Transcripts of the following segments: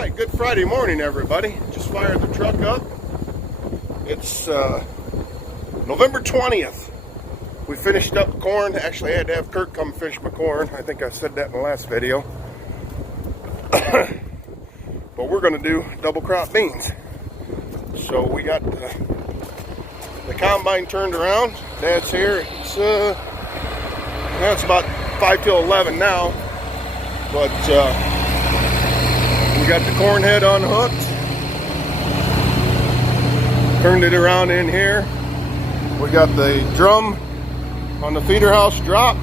Alright, good Friday morning, everybody. Just fired the truck up. It's November 20th. We finished up corn. Actually, I had to have Kurt come finish my corn. I think I said that in the last video. But we're going to do double crop beans. So we got the combine turned around. Dad's here. It's about 5 till 11 now. But we got the corn head unhooked. Turned it around in here. We got the drum on the feeder house dropped.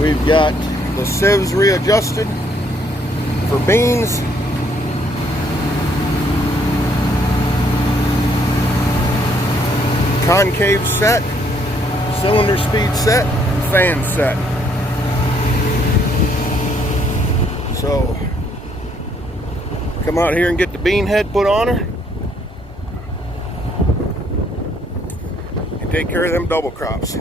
We've got the sieves readjusted for beans. Concave set, cylinder speed set, and fan set. So, come out here and get the bean head put on her. And take care of them double crops.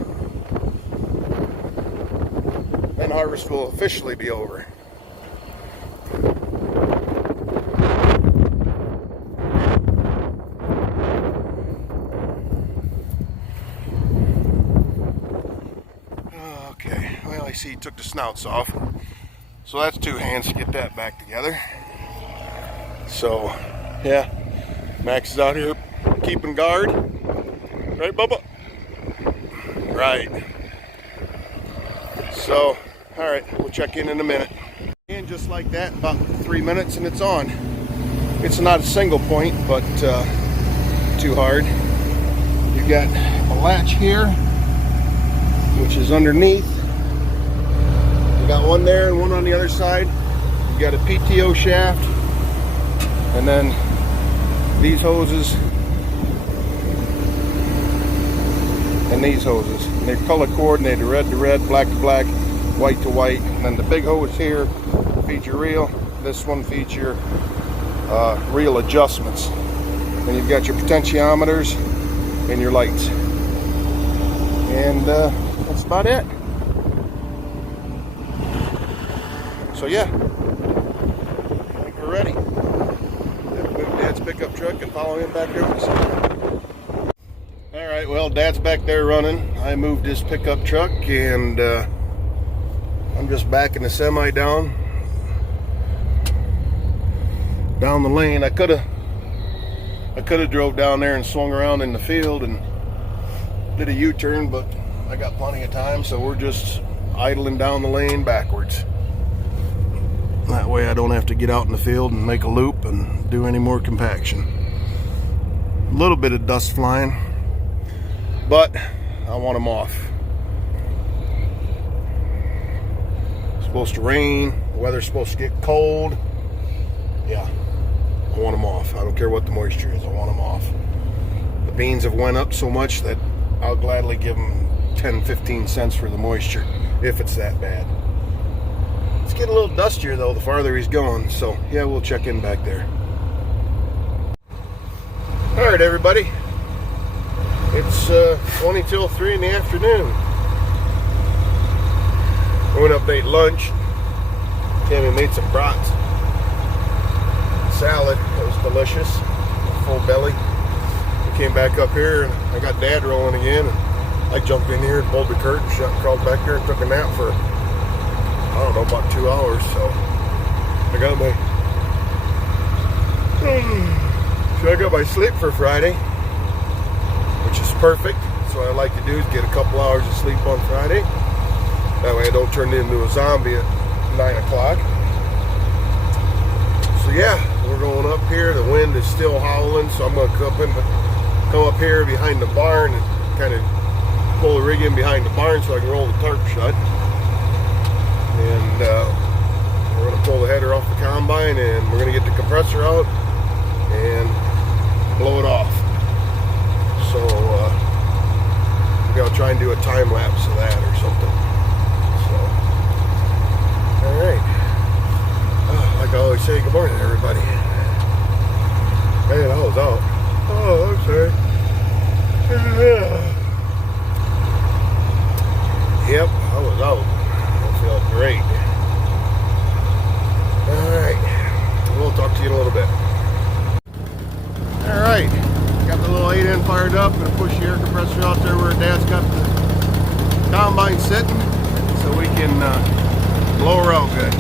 Then harvest will officially be over. Okay, well, I see he took the snouts off. So that's two hands to get that back together. So, yeah, Max is out here keeping guard. Right, Bubba? Right. So, all right, we'll check in a minute. And just like that, about 3 minutes and it's on. It's not a single point, but too hard. You've got a latch here, which is underneath. You got one there and one on the other side. You got a PTO shaft, and then these hoses and these hoses. And they're color coordinated: red to red, black to black, white to white. And then the big hose here feature reel. This one feature reel adjustments. And you've got your potentiometers and your lights. And that's about it. So yeah, I think we're ready. Move Dad's pickup truck and follow him back there with us. Alright, well, Dad's back there running. I moved his pickup truck and I'm just backing the semi down the lane. I could have drove down there and swung around in the field and did a U-turn, but I got plenty of time, so we're just idling down the lane backwards. That way I don't have to get out in the field and make a loop and do any more compaction. A little bit of dust flying, but I want them off. It's supposed to rain, the weather's supposed to get cold. Yeah, I want them off. I don't care what the moisture is, I want them off. The beans have went up so much that I'll gladly give them 10-15 cents for the moisture if it's that bad. It's getting a little dustier though the farther he's gone, so yeah, we'll check in back there. Alright, everybody, it's 20 till 3 in the afternoon. I went up and ate lunch. Tammy made some brats, salad. It was delicious, full belly. We came back up here and I got Dad rolling again, and I jumped in here and pulled the curtain shut and crawled back there and took a nap for, I don't know, about 2 hours. So I got my sleep for Friday, which is perfect. So what I like to do is get a couple hours of sleep on Friday. That way I don't turn into a zombie at 9 o'clock. So yeah, we're going up here. The wind is still howling, so I'm going to come up here behind the barn and kind of pull the rig in behind the barn so I can roll the tarp shut. And we're going to pull the header off the combine, and we're going to get the compressor out and blow it off. So maybe I'll try and do a time lapse of that or something. So, alright. Like I always say, good morning, everybody. Man, I was out. Oh, I'm sorry. Yep, I was out. I felt great. Alright. fired up. Gonna push the air compressor out there where Dad's got the combine sitting, so we can blow her out good.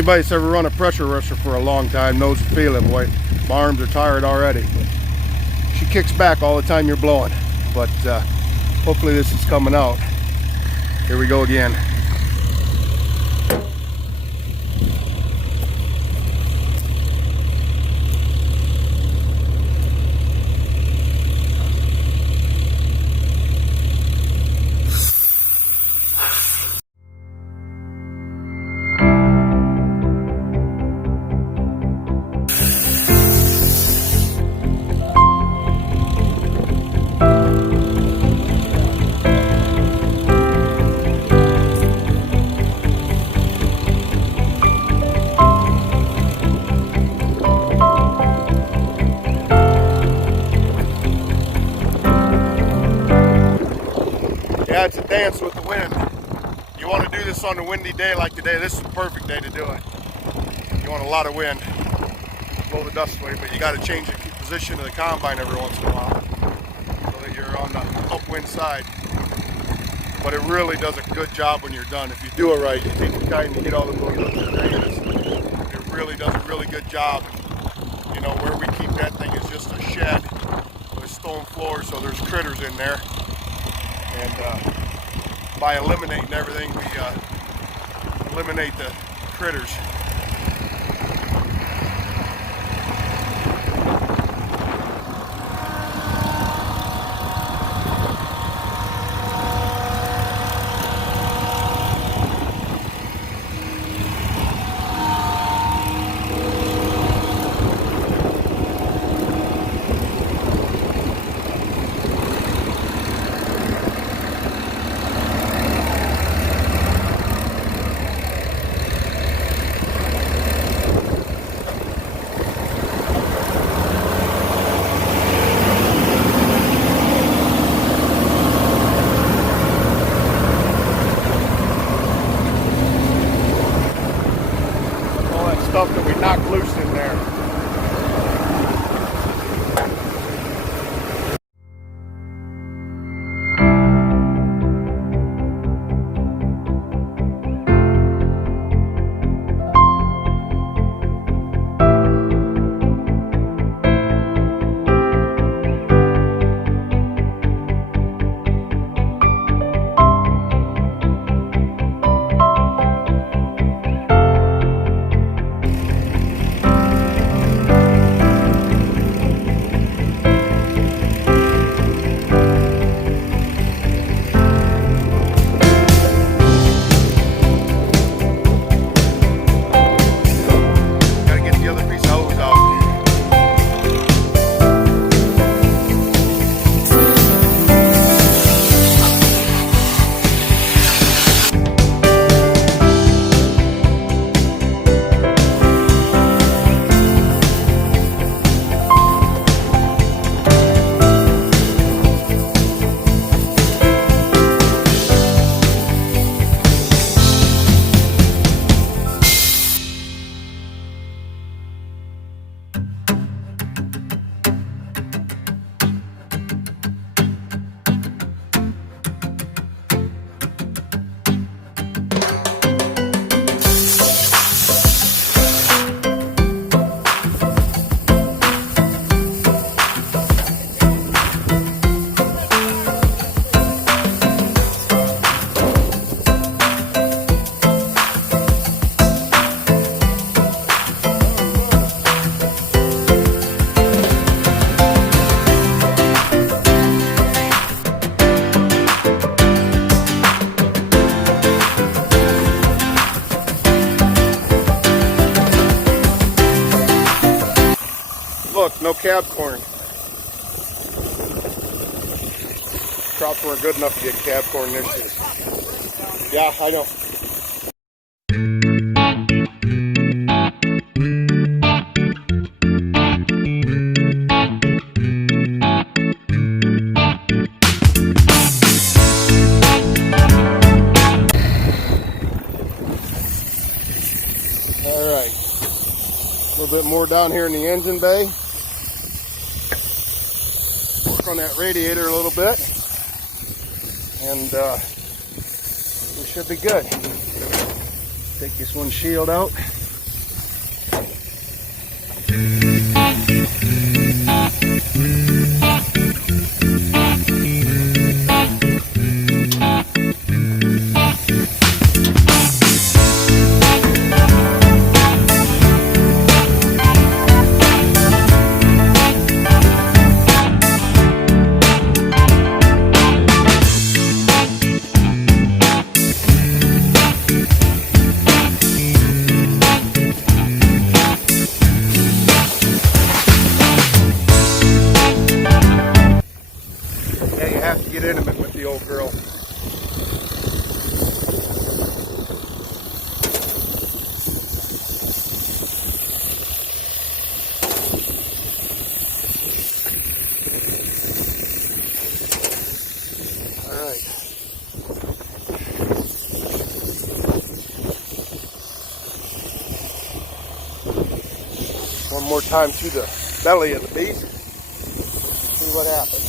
Anybody that's ever run a pressure washer for a long time knows the feeling. Boy, my arms are tired already. But she kicks back all the time you're blowing. But hopefully this is coming out. Here we go again. Yeah, it's a dance with the wind. You want to do this on a windy day like today, this is the perfect day to do it. You want a lot of wind, blow the dust away, but you got to change the position of the combine every once in a while so that you're on the upwind side. But it really does a good job when you're done. If you do it right, you take the time to get all the movement. It really does a really good job. You know, where we keep that thing is just a shed with stone floors, so there's critters in there. And by eliminating everything, we eliminate the critters. Stuff that we knocked loose in there. Look, no cab corn. Crops weren't good enough to get cab corn this year. Yeah, I know. All right, a little bit more down here in the engine bay. Work on that radiator a little bit, and we should be good. Take this one shield out. One more time to the belly of the beast. See what happens.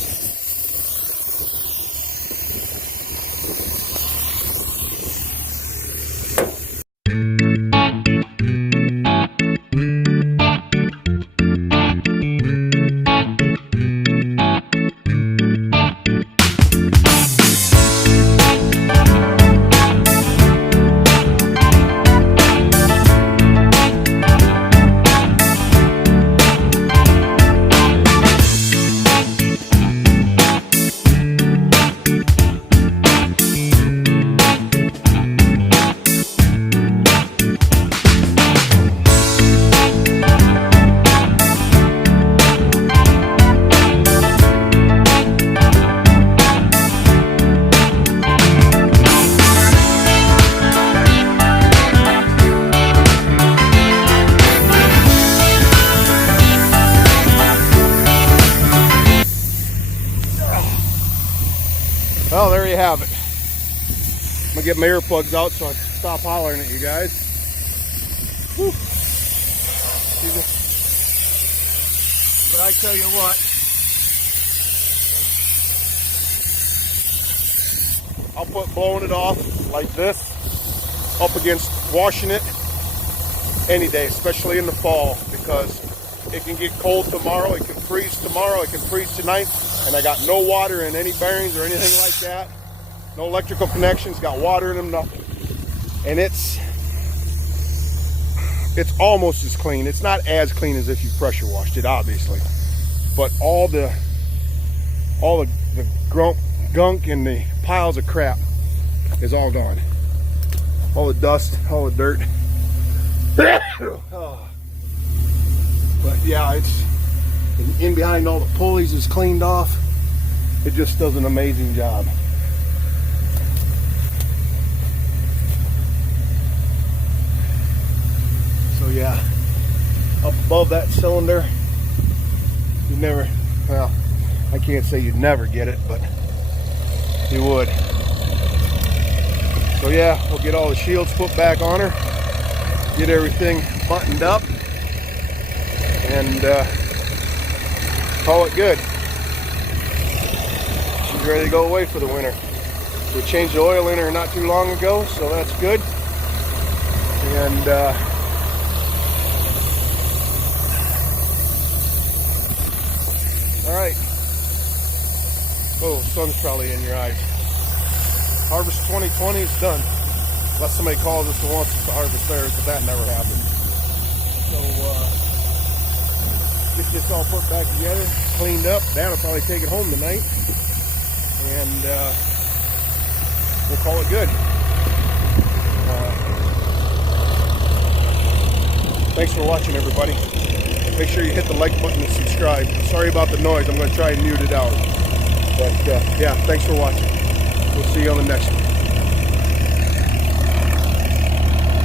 Well, there you have it. I'm gonna get my earplugs out so I stop hollering at you guys. Whew. But I tell you what, I'll put blowing it off like this up against washing it any day, especially in the fall, because it can get cold tomorrow, it can freeze tomorrow, it can freeze tonight, and I got no water in any bearings or anything like that. No electrical connections, got water in them, nothing. And it's almost as clean. It's not as clean as if you pressure washed it, obviously. But all the gunk and the piles of crap is all gone. All the dust, all the dirt. Oh. But yeah, it's in behind all the pulleys is cleaned off. It just does an amazing job. So yeah, up above that cylinder, you never, well, I can't say you'd never get it, but you would. So yeah, we'll get all the shields put back on her, get everything buttoned up, and call it good. She's ready to go away for the winter. We changed the oil in her not too long ago, so that's good. And all right. Oh, sun's probably in your eyes. Harvest 2020 is done. Unless somebody calls us and wants us to harvest theirs, but that never happened. So get this all put back together, cleaned up. Dad will probably take it home tonight, and we'll call it good. Thanks for watching, everybody. Make sure you hit the like button and subscribe. Sorry about the noise. I'm going to try and mute it out. But yeah, thanks for watching. We'll see you on the next one.